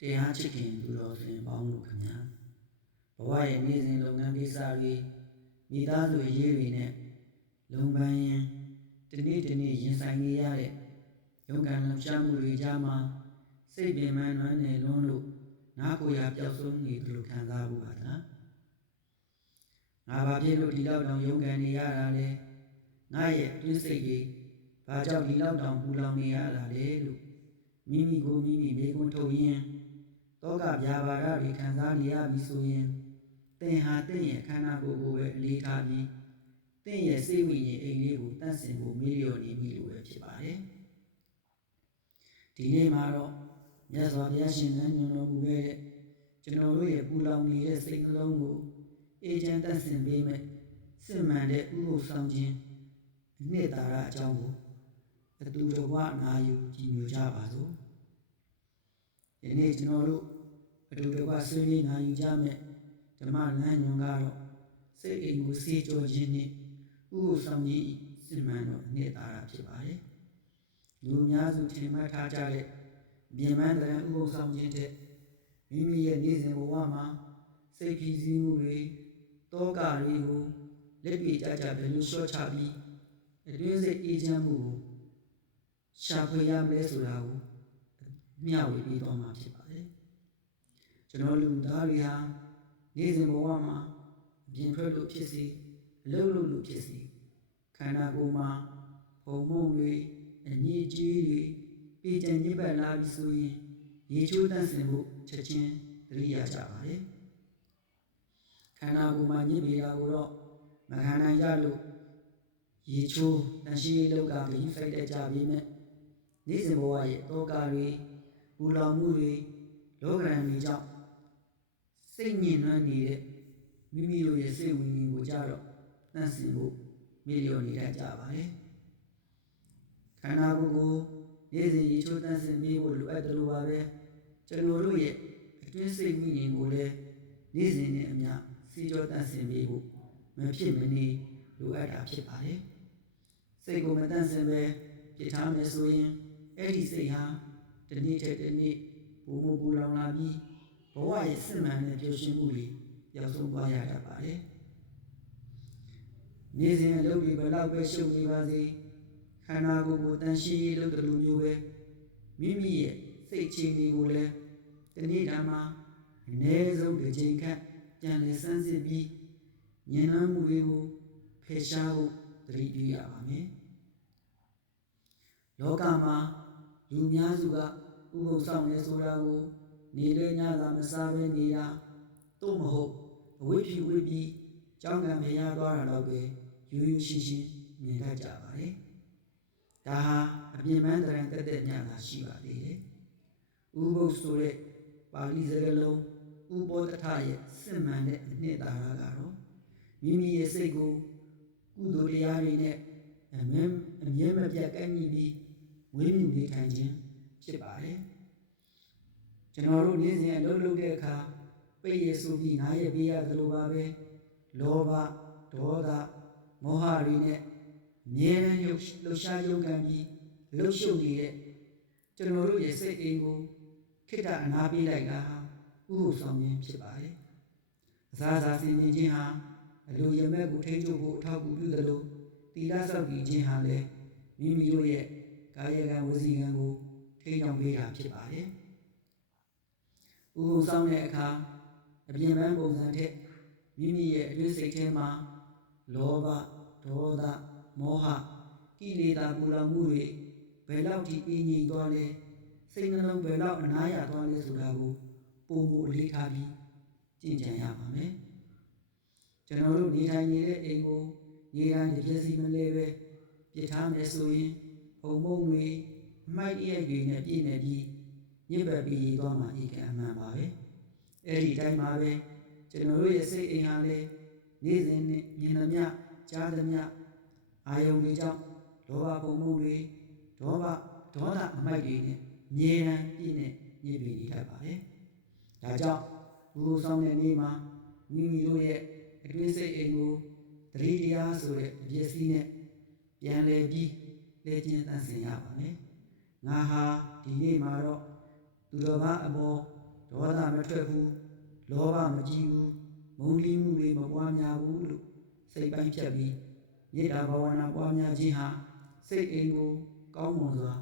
တရားချစ်ခင်သူတော်စင်ပေါင်းတို့ခင်ဗျာဘဝရဲ့နေ့စဉ်လုပ်ငန်းကိစ္စတွေမိသားစုအရေးတွေနဲ့လုံပန်းရင်တနေ့ရင်ဆိုင်နေရတဲ့ရုန်းကန်လှရှားမှုတွေကြားမှာစိတ်ပင်ပန်းနွမ်းနယ်လွန်းလို့နားကိုယ်ရာပျောက်ဆုံးနေသူလိုခံစားဖို့ပါလားငါဘာဖြစ်လို့ဒီလောက်တောင်ရုန်းကန်နေရတာလဲငါရဲ့တွင်းစိတ်တွေဘာကြောင့်ဒီလောက်တောင်ပူလောင်နေရတာလဲလို့မိမိကိုမိမိမေးခွန်းထုတ်ရင်းတောကဗျာပါဒတွေခံစားနေရပြီဆိုရင်သင်ဟာသင်ရဲ့ခန္ဓာကိုယ်ကိုပဲအလေးထားပြီးသင်ရဲ့စိတ်ဝိညာဉ်အိမ်လေးကိုတန့်စင်ဖို့မေးလျော်နေပြီလို့ပဲဖြစ်ပါတယ်ဒီနေ့မှာတော့မြတ်စွာဘုရားရှင်ဉာဏ်ညွှန်တော်မူခဲ့တဲ့ကျွန်တော်တို့ရဲ့ပူလောင်နေတဲ့စိတ်နှလုံးကိုအေးချမ်းတန့်စင်ပေးမဲ့စစ်မှန်တဲ့ဥပုသ်ဆောင်ခြင်းအနှစ်သာရအကြောင်းကိုအတူတကွနာယူကြည်ညိုကြပါစို့ဒီနေ့ကျွန်တော်တို့အတူတကွဆွေးနွေးနာယူကြမဲ့ဓမ္မလမ်းညွှန်ကတော့စိတ်အိမ်ကိုစေးကြောခြင်းနဲ့ဥပုသ်ဆောင်ခြင်းစစ်မှန်တော့အနှစ်သာရဖြစ်ပါတယ်လူအများစုထင်မှတ်ထားကြတဲ့ပြင်ပန်းတရံဥပုသ်ဆောင်ခြင်းတဲ့မိမိရဲ့နေ့စဉ်ဘဝမှာစိတ်ဖြစ်စည်းမှုတွေတောကတွေကိုလက်ပြကြဘယ်လိုလျှော့ချပြီးအတွင်းစိတ်အေးချမ်းမှုကိုရှာဖွေရမယ်ဆိုတာကိုမျှဝေပေးသွားမှာဖြစ်ပါတယ်ကျွန်တော်လူသားတွေဟာနေ့စဉ်ဘဝမှာအပြင်ထွက်လို့ဖြစ်စီအလုပ်လုပ်လို့ဖြစ်စီခန္ဓာကိုယ်မှာဘုံမုံတွေအညစ်အကြေးတွေပြည်ကျန်ညစ်ပတ်လာပြီဆိုရင်ရေချိုးတန့်စင်ဖို့ချက်ချင်းသတိရကြပါတယ်ခန္ဓာကိုယ်မှာညစ်ပေတာကိုတော့မခံနိုင်ကြလို့ရေချိုးတန်ရှင်းလောက်ကဂရုစိုက်တတ်ကြပြီမဲ့နေ့စဉ်ဘဝရဲ့တောကတွေပူလောင်မှုတွေလောကရန်တွေကြောင့်စိတ်ညစ်နွမ်းနေတဲ့မိမိတို့ရဲ့စိတ်ဝိညာဉ်ကိုကြတော့တန့်စင်ဖို့မေ့လျော့နေတတ်ကြပါတယ်ခန္ဓာကိုယ်ကိုနေ့စဉ်ရေချိုးတန့်စင်ပေးဖို့လိုအပ်တယ်လို့ပါပဲကျွန်တော်တို့ရဲ့အတွင်းစိတ်ဝိညာဉ်ကိုလည်းနေ့စဉ်နဲ့အမျှစေကြောတန့်စင်ပေးဖို့မဖြစ်မနေလိုအပ်တာဖြစ်ပါတယ်စိတ်ကိုမတန့်စင်ပဲပြစ်ထားမယ်ဆိုရင်အဲ့ဒီစိတ်ဟာတနေ့ထက်တနေ့ဘုံပူလောင်လာပြီးဘဝရဲ့စစ်မှန်တဲ့ပျော်ရွှင်မှုတွေရောက်ဆုံးသွားရတတ်ပါတယ်နေ့စဉ်အလုပ်တွေဘယ်လောက်ပဲရှုပ်နေပါစေခန္ဓာကိုယ်ကိုတန်ရှင်းရေးလုပ်တယ်လို့မျိုးပဲမိမိရဲ့စိတ်အခြေအနေကိုလည်းတနေ့တည်းမှာအနည်းဆုံးတစ်ချိန်ခန့်ပြန်လည်စမ်းစစ်ပြီးဉာဏ်နှံမှုတွေကိုဖယ်ရှားဖို့သတိပြုရပါမယ်လောကမှာလူများစုကဥပုသ်ဆောင်နေဆိုတာကိုနေတဲ့ညသာမစားဘဲနေတာသို့မဟုတ်အဝိဖြူဝိပြီးကြောင်းကံဖျားသွားတာတော့ပဲရိုးရိုးရှင်းရှင်းမြင်တတ်ကြပါတယ်ဒါဟာအပြင်ပန်းတရံတက်ညသာရှိပါသေးတယ်ဥပုသ်ဆိုတဲ့ပါဠိစကားလုံးဥပောတထရဲ့စစ်မှန်တဲ့အနှစ်သာရကတော့မိမိရဲ့စိတ်ကိုကုသိုလ်တရားတွေနဲ့အမြဲမပြတ်ကန့်ညီပြီးဝိမြူနေထိုင်ခြင်းဖြစ်ပါတယ်ကျွန်တော်တို့နေ့စဉ်အလုပ်လုပ်တဲ့အခါပိတ်ရဆိုပြီးနားရပေးရသလိုပါပဲလောဘဒေါသမောဟတွေနဲ့အမြဲတမ်းလှုပ်ရှားရုန်းကန်ပြီးလှုပ်ရှုပ်နေတဲ့ကျွန်တော်တို့ရဲ့စိတ်အိမ်ကိုခိတ္တအနာပေးလိုက်တာဥပုသ်ဆောင်ခြင်းဖြစ်ပါတယ်အစားအစာဆင်ခြင်ခြင်းဟာအလိုရမဲ့ကိုထိန်းချုပ်ဖို့အထောက်အကူပြုသလိုသီလဆောက်တည်ခြင်းဟာလည်းမိမိတို့ရဲ့ကာယကံဝစီကံကိုထိန်းချုပ်ပေးတာဖြစ်ပါတယ်ဥပုသ်ဆောင်တဲ့အခါအပြင်ပန်းပုံစံထက်မိမိရဲ့အတွင်းစိတ်ထဲမှာလောဘဒေါသမောဟကိလေသာပူလောင်မှုတွေဘယ်လောက်ထိအင်းငြိမ်သွားလဲစိတ်နှလုံးဘယ်လောက်အနားရသွားလဲဆိုတာကိုပုံမူအလေးထားပြီးကြင်ကြံရပါမယ်ကျွန်တော်တို့နေထိုင်နေတဲ့အိမ်ကိုနေတိုင်းတစ်ပြည့်စီမလဲပဲပြစ်ထားမယ်ဆိုရင်ဘုံမုံတွေအမိုက်တရက်တွေနဲ့ပြည့်နေပြီးညစ်ပတ်ပြီးသွားမှဧကအမှန်ပါပဲအဲ့ဒီတိုင်းမှာပဲကျွန်တော်တို့ရဲ့စိတ်အိမ်ဟာလည်းနေ့စဉ်နဲ့မြင်သမျှကြားသမျှအာယုန်တွေကြောင့်လောဘဘုံမုံတွေဒေါသအမိုက်တွေနဲ့အမြဲတမ်းပြည့်နေညစ်ပြီးနေတတ်ပါတယ်ဒါကြောင့်ဥပုသ်ဆောင်တဲ့နေ့မှာမိမိတို့ရဲ့အတွင်းစိတ်အိမ်ကိုသတိတရားဆိုတဲ့အပစ္စည်းနဲ့ပြန်လည်ပြီးလဲကျင်းတန့်စင်ရပါမယ်ငါဟာဒီနေ့မှာတော့သူတော်ဘာအပေါ် ဒေါသမထွက်ဘူးလောဘမကြီးဘူးမုန်းတီးမှုတွေမပွားများဘူးလို့စိတ်ပိုင်းဖြတ်ပြီးမေတ္တာဘာဝနာပွားများခြင်းဟာစိတ်အိမ်ကိုကောင်းမွန်စွာ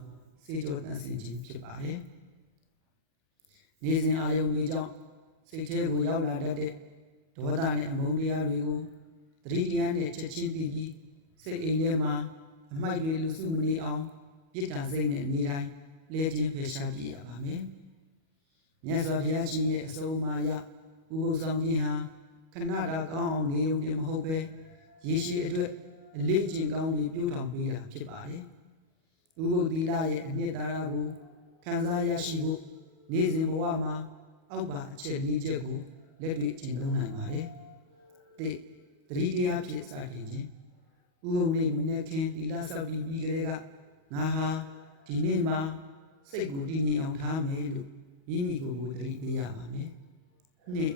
စေကျော်တတ်စေခြင်းဖြစ်ပါတယ်။နေစဉ်အာယုံတွေကြောင့်စိတ်ထဲကိုရောက်လာတတ်တဲ့ဒေါသနဲ့အမုန်းတရားတွေကိုသတိတရားနဲ့ချက်ချင်းသိပြီးစိတ်အိမ်ထဲမှာအမိုက်တွေလူစုမနေအောင်ပြစ်တာစိတ်နဲ့နေတိုင်းလဲခြင်းဖယ်ရှားပြရပါမယ်။မြတ်စွာဘုရားရှင်ရဲ့အဆုံးအမအရဥပုသ်ဆောင်ခြင်းဟာခဏတာကောင်းအောင်နေုံနဲ့မဟုတ်ပဲရေရှည်အတွက်အလေးကျင့်ကောင်းတွေပြုထောင်ပေးတာဖြစ်ပါတယ်။ဥပုသ်သီလရဲ့အနှစ်သာရကိုခံစားရရှိဖို့နေ့စဉ်ဘဝမှာအောက်ပါအချက်၄ချက်ကိုလက်တွေ့ကျင့်သုံးနိုင်ပါတယ်။သတိတရားဖြစ်စတင်ခြင်းဥပုသ်နေ့မနေ့ခင်သီလဆောက်တည်ပြီးကလေးကငါဟာဒီနေ့မှာစိတ်ကိုတည်ငြိမ်အောင်ထားမယ်လို့မိမိကိုယ်ကိုသတိပေးရပါမယ်။နှစ်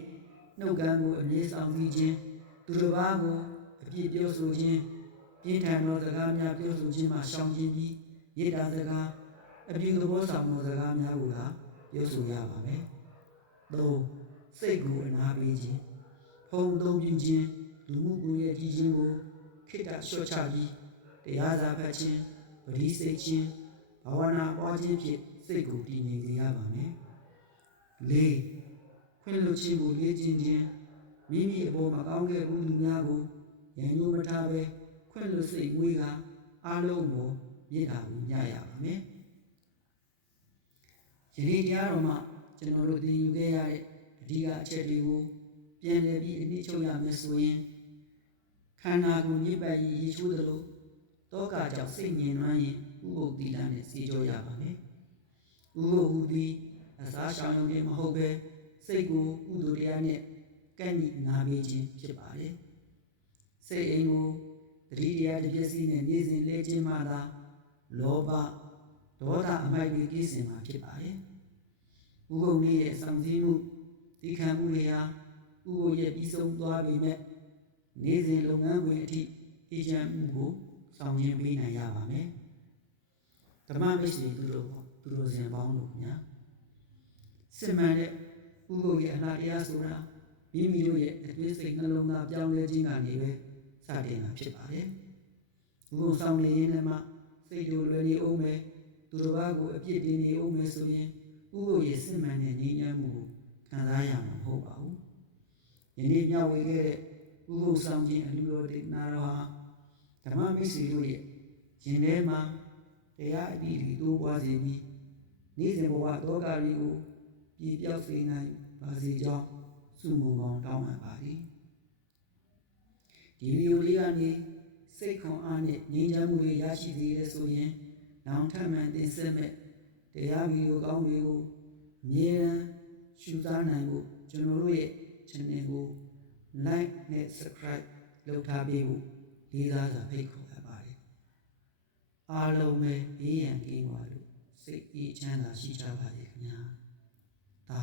နှုတ်ခမ်းကိုအမြဲဆောင်ပြီးခြင်းသူတစ်ပါးကိုအပြစ်ပြောဆိုခြင်းပြင်းထန်သောစကားများပြောဆိုခြင်းမှရှောင်ခြင်းပြီးမေတ္တာစကားအပြုသဘောဆောင်သောစကားများကိုသာပြောဆိုရပါမယ်။သုံးစိတ်ကိုအနာပေးခြင်းဖုံးသုံးပြုခြင်းလူမှုကွန်ရက်ကြီးခြင်းကိုခိတ္တလျှော့ချပြီးတရားစာဖတ်ခြင်းပရိစိတ်ခြင်းဘာဝနာပွားခြင်းဖြင့်စိတ်ကိုတည်ငြိမ်စေရပါမယ်။လေးခွင့်လွှတ်ခြင်းကိုလေ့ကျင့်ခြင်းမိမိအပေါ်မကောင်းခဲ့ဘူးသူများကိုရန်ညှိုးမထားဘဲခွင့်လွှတ်စိတ်မွေးကအားလုံးကိုမေတ္တာကိုညရပါမယ်။ယနေ့တရားတော်မှာကျွန်တော်တို့သင်ယူခဲ့ရတဲ့အဓိကအချက်တွေကိုပြန်လည်ပြီးအနည်းချုပ်ရမယ်ဆိုရင်ခန္ဓာကိုယ်ညစ်ပတ်ရေးချိုးသလိုတောကကြောင့်စိတ်ငြိမ်နှွမ်းရင်ဥပုသ်သီလနဲ့စေကြောရပါမယ်။ဥပုသ်ဟူသည်အစားရှောင်ရုံနဲ့မဟုတ်ပဲစိတ်ကိုကုသိုလ်တရားနဲ့ကန့်ညီနာပေးခြင်းဖြစ်ပါတယ်။စိတ်အိမ်ကိုသတိတရားတစ်ပြည့်စည်နဲ့နေ့စဉ်လဲခြင်းမှသာလောဘဒေါသအမိုက်တွေကင်းစင်မှာဖြစ်ပါတယ်။ဥပုသ်နေ့ရဲ့ဆောင်စည်းမှုဒီခံမှုတွေဟာဥပုသ်ရဲ့ပြီးဆုံးသွားပေမဲ့နေ့စဉ်လုပ်ငန်းခွင်အထိအေးချမ်းမှုကိုဆောင်ကျဉ်ပေးနိုင်ရပါမယ်။ဓမ္မမိတ်ဆွေသူတို့စင်ပေါင်းတို့ညာစစ်မှန်တဲ့ဥပုသ်ရဲ့အလားတရားဆိုတာမိမိတို့ရဲ့အသွေးစိတ်နှလုံးသားပြောင်းလဲခြင်းကနေပဲစတင်တာဖြစ်ပါတယ်။ဥပုသ်ဆောင်နေရင်လည်းမှစိတ်တို့လွယ်နေအောင်ပဲသူတစ်ပါးကိုအပြစ်တင်နေအောင်ပဲဆိုရင်ဥပုသ်ရဲ့စစ်မှန်တဲ့ငြိမ်းချမ်းမှုကိုခံစားရမှာမဟုတ်ပါဘူး။ယနေ့မျှဝေခဲ့တဲ့ဥပုသ်ဆောင်ခြင်းအလူတော်ဒေသနာတော်ဟာဓမ္မမိတ်ဆွေတို့ရဲ့ရင်ထဲမှာတရားအတိတွေတိုးပွားစေပြီးနေ့စဉ်ဘဝတောကတွေကိုပြေပြောက်စေနိုင်ပါစေကြောင်းဆုမွန်ကောင်းတောင်းအပ်ပါသည်ဒီဗီဒီယိုလေးကနေစိတ်ခွန်အားနဲ့ငြိမ်းချမ်းမှုတွေရရှိစေရဆိုရင်နောင်ထပ်မံတင်ဆက်မဲ့တရားဗီဒီယိုကောင်းတွေကိုအမြဲတမ်းရှုစားနိုင်ဖို့ကျွန်တော်တို့ရဲ့ channel ကို like နဲ့ subscribe လုပ်ထားပေးဖို့လေးစားစွာဖိတ်ခေါ်အပ်ပါတယ်အားလုံးပဲဘေးရန်ကင်းပါလို့စိတ်အေးချမ်းသာရှိကြပါစေခင်ဗျာသာ